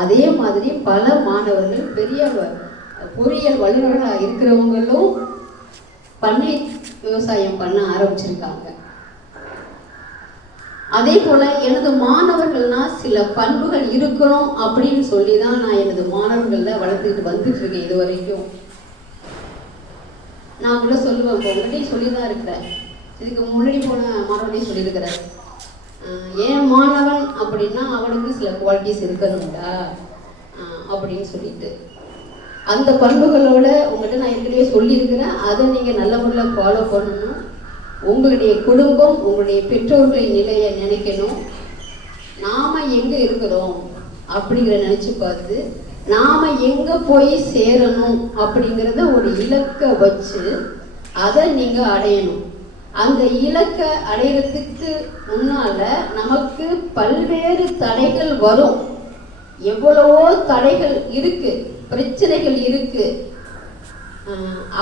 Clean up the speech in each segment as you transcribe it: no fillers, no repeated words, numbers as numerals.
அதே மாதிரி பல மாணவர்கள் பெரிய பொறியியல் வல்லுநர்களாக இருக்கிறவங்களும் பண்ணை விவசாயம் பண்ண ஆரம்பிச்சிருக்காங்க. அதே போல எனது மாணவர்கள்னா சில பண்புகள் இருக்கணும் அப்படின்னு சொல்லி தான் நான் எனது மாணவர்கள வளர்த்துக்கிட்டு வந்துட்டு இருக்கேன். இது வரைக்கும் நான் கூட சொல்லுவேன், உங்கள்கிட்டையும் சொல்லி தான் இருக்கிறேன், இதுக்கு முன்னாடி போன மாணவனையும் சொல்லியிருக்கிறேன். ஏன் மாணவன் அப்படின்னா அவனுக்கு சில குவாலிட்டிஸ் இருக்கணும்டா அப்படின்னு சொல்லிட்டு அந்த பண்புகளோட உங்கள்கிட்ட நான் ஏற்கனவே சொல்லியிருக்கிறேன். அதை நீங்கள் நல்ல முறையில் ஃபாலோ பண்ணணும். உங்களுடைய குடும்பம், உங்களுடைய பெற்றோர்களின் நிலையை நினைக்கணும். நாம் எங்கே இருக்கிறோம் அப்படிங்கிற நினச்சி பார்த்து நாம் எங்கே போய் சேரணும் அப்படிங்கிறத ஒரு இலக்கை வச்சு அதை நீங்கள் அடையணும். அந்த இலக்கை அடையிறதுக்கு முன்னால் நமக்கு பல்வேறு தடைகள் வரும். எவ்வளவோ தடைகள் இருக்கு, பிரச்சனைகள் இருக்கு.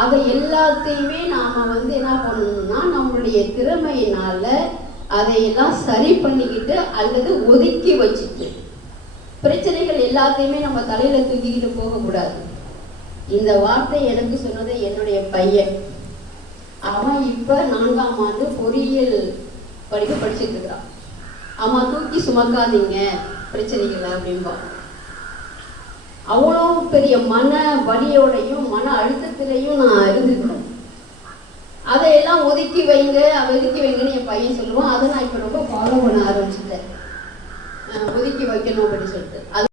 அதை எல்லாத்தையுமே நாம் என்ன பண்ணணும்னா நம்மளுடைய திறமையினால அதையெல்லாம் சரி பண்ணிக்கிட்டு அல்லது ஒதுக்கி வச்சுட்டு, பிரச்சனைகள் எல்லாத்தையுமே நம்ம தலையில தூக்கிக்கிட்டு போகக்கூடாது. இந்த வார்த்தை எனக்கு சொன்னது என்னுடைய பையன். அவன் இப்போ 4ஆம் ஆண்டு பொறியியல் படிச்சுட்டு இருக்கிறான். அவன் தூக்கி சுமக்காதீங்க பிரச்சனைகளை அப்படின்பா. அவ்வளோ பெரிய மன வலியோடையும் மன அழுத்தத்திலையும் நான் இருந்துக்கணும். அதையெல்லாம் ஒதுக்கி வைங்கன்னு என் பையன் சொல்லுவான். அதை நான் இப்போ ரொம்ப ஃபாலோ பண்ண ஆரம்பிச்சுட்டேன். ஒதுக்கி வைக்கணும் அப்படின்னு சொல்லிட்டு.